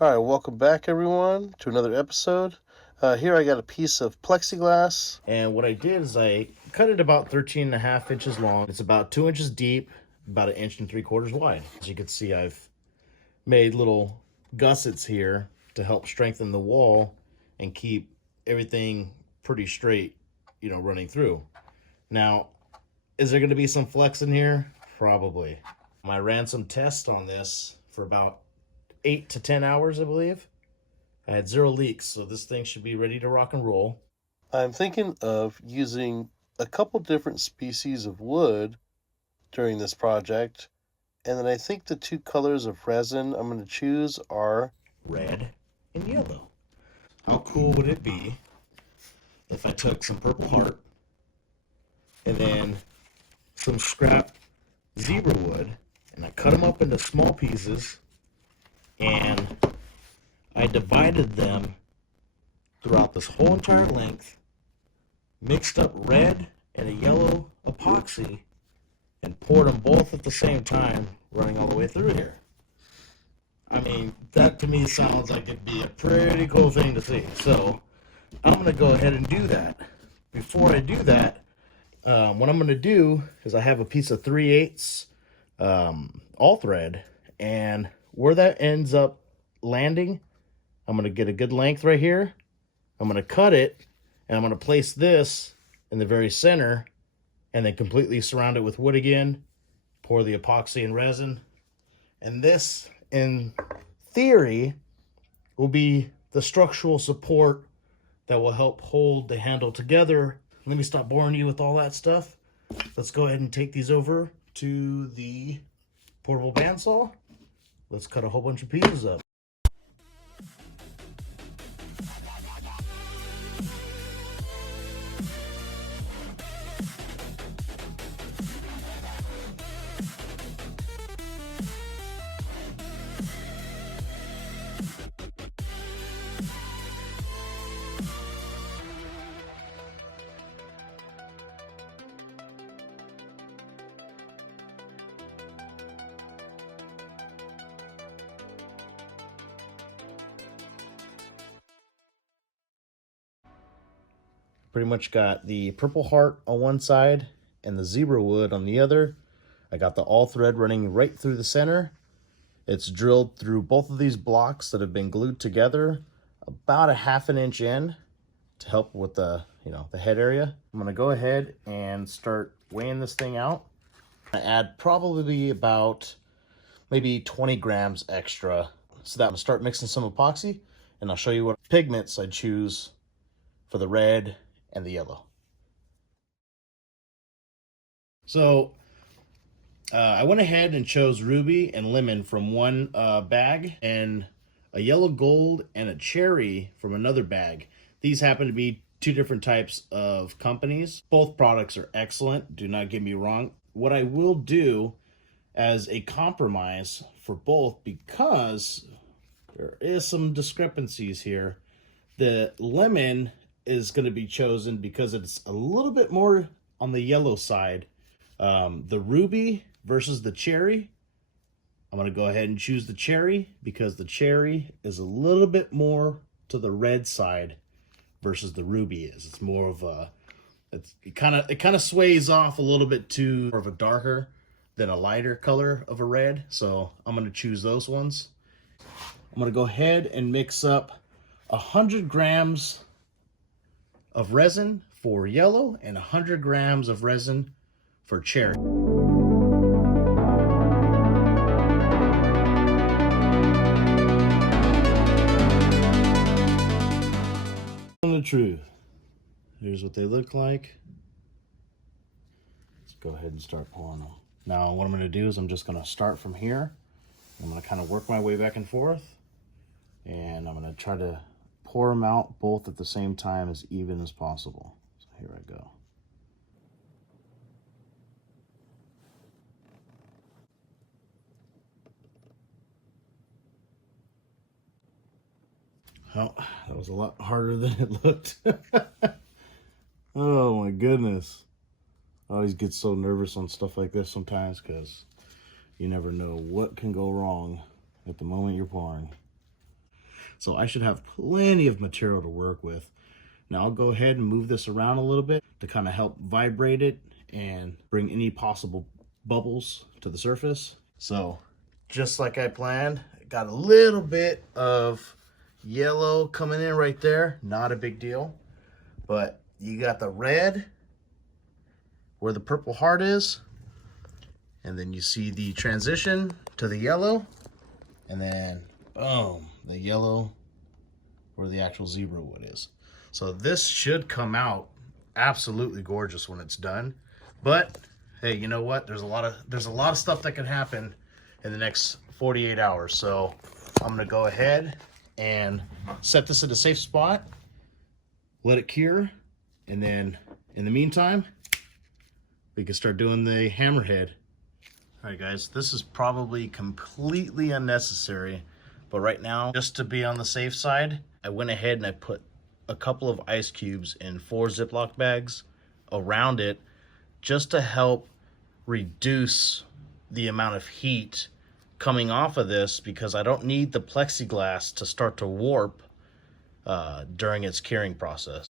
All right, welcome back everyone to another episode. Here I got a piece of plexiglass. And what I did is I cut it about 13.5 inches long. It's about 2 inches deep, about 1.75 inches wide. As you can see, I've made little gussets here to help strengthen the wall and keep everything pretty straight, running through. Now, is there going to be some flex in here? Probably. I ran some tests on this for about 8 to 10 hours, I believe. I had 0 leaks, so this thing should be ready to rock and roll. I'm thinking of using a couple different species of wood during this project, and then I think the two colors of resin I'm going to choose are red and yellow. How cool would it be if I took some Purpleheart and then some scrap Zebrawood and I cut them up into small pieces and I divided them throughout this whole entire length, mixed up red and a yellow epoxy, and poured them both at the same time, running all the way through here. I mean, that to me sounds like it'd be a pretty cool thing to see. So I'm going to go ahead and do that. Before I do that, what I'm going to do is I have a piece of 3/8 all thread, and where that ends up landing, I'm going to get a good length right here. I'm going to cut it, and I'm going to place this in the very center, and then completely surround it with wood again, pour the epoxy and resin, and this, in theory, will be the structural support that will help hold the handle together. Let me stop boring you with all that stuff. Let's go ahead and take these over to the portable bandsaw. Let's cut a whole bunch of pieces up. Pretty much got the Purpleheart on one side and the Zebrawood on the other. I got the all thread running right through the center. It's drilled through both of these blocks that have been glued together about 1/2 inch in to help with the the head area. I'm gonna go ahead and start weighing this thing out. I add probably about maybe 20 grams extra, so that I'm gonna start mixing some epoxy, and I'll show you what pigments I choose for the red and the yellow. So I went ahead and chose ruby and lemon from one bag, and a yellow gold and a cherry from another bag. These happen to be two different types of companies. Both products are excellent, do not get me wrong. What I will do as a compromise for both, because there is some discrepancies here, the lemon is going to be chosen because it's a little bit more on the yellow side. The ruby versus the cherry, I'm going to go ahead and choose the cherry because the cherry is a little bit more to the red side versus the ruby is. It's more of a, it kind of sways off a little bit to more of a darker than a lighter color of a red. So I'm going to choose those ones. I'm going to go ahead and mix up 100 grams of resin for yellow and 100 grams of resin for cherry. The truth. Here's what they look like. Let's go ahead and start pouring them. Now what I'm going to do is I'm just going to start from here. I'm going to kind of work my way back and forth, and I'm going to try to pour them out both at the same time, as even as possible. So here I go. Oh, that was a lot harder than it looked. Oh my goodness. I always get so nervous on stuff like this sometimes because you never know what can go wrong at the moment you're pouring. So I should have plenty of material to work with. Now I'll go ahead and move this around a little bit to kind of help vibrate it and bring any possible bubbles to the surface. So just like I planned, got a little bit of yellow coming in right there. Not a big deal. But you got the red where the purple heart is. And then you see the transition to the yellow. And then, boom, the yellow where the actual zebra wood is. So this should come out absolutely gorgeous when it's done. But hey, you know what? There's a lot of stuff that can happen in the next 48 hours. So I'm gonna go ahead and set this in a safe spot, let it cure, and then in the meantime, we can start doing the hammerhead. All right, guys, this is probably completely unnecessary, but right now, just to be on the safe side, I went ahead and I put a couple of ice cubes in 4 Ziploc bags around it just to help reduce the amount of heat coming off of this, because I don't need the plexiglass to start to warp during its curing process.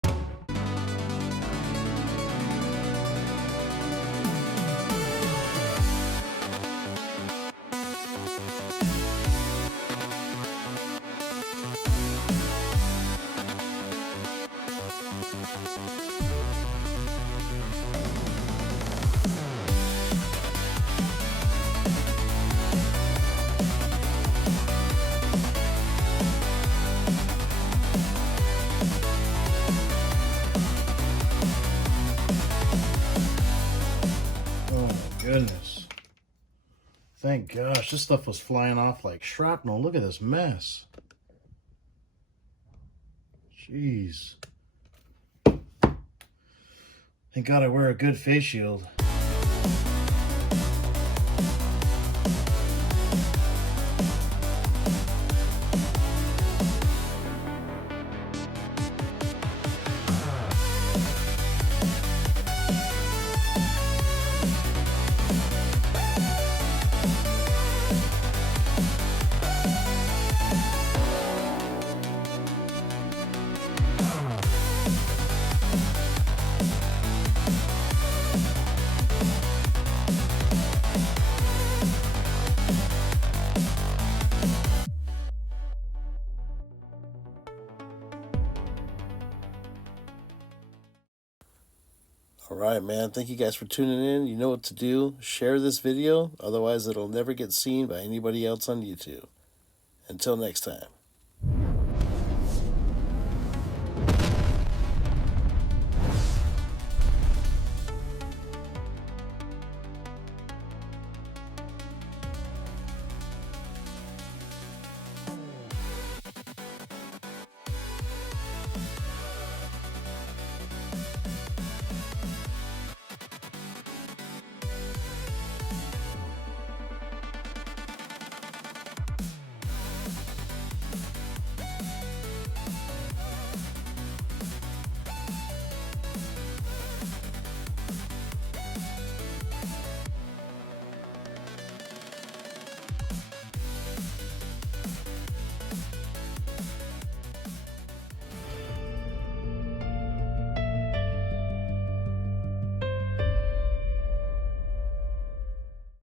Oh my goodness. Thank gosh, this stuff was flying off like shrapnel. Look at this mess. Jeez. Thank God I wear a good face shield. All right, man. Thank you guys for tuning in. You know what to do. Share this video, otherwise it'll never get seen by anybody else on YouTube. Until next time.